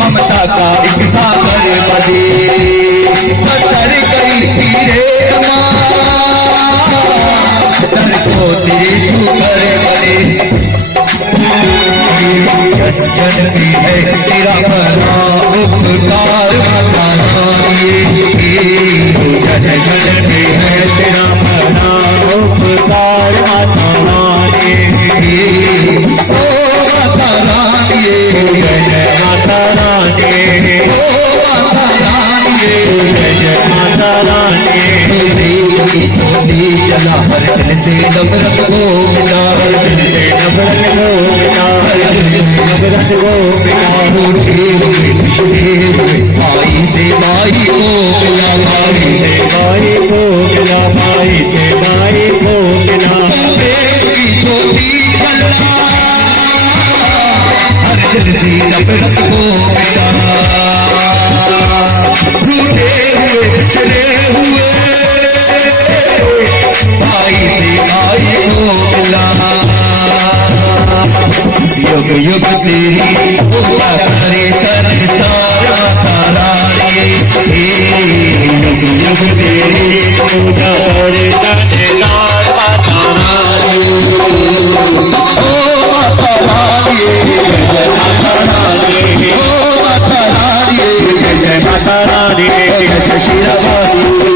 ममता का एक सागर बने कर गई तेरे दर को तेरे छूकर बने जनती है तेरा बना उपकार बताना जनती है तेरा बना उपकार बताना ओ माता रानी, जय माता रानी। चला हर दिल से नफरत को मिटा, हर दिल से नफरत को मिटा, हर दिल से नफरत को मिटा। रूठे हुए पिछड़े हुए भाई से भाई को मिला, भाई से भाई को मिला, भाई से भाई को मिला। देश की छोटी छल्ला हर दिल से नफरत को मिटा, रूठे हुए पिछड़े हुए भाई से भाई को मिला। युग युग तेरी पूजा करे संसार माता रानी, युग युग तेरी पूजा करे संसार माता रानी। ओ माता रानी जय माता रानी, ओ माता रानी जय माता रानी, जय श्री राम।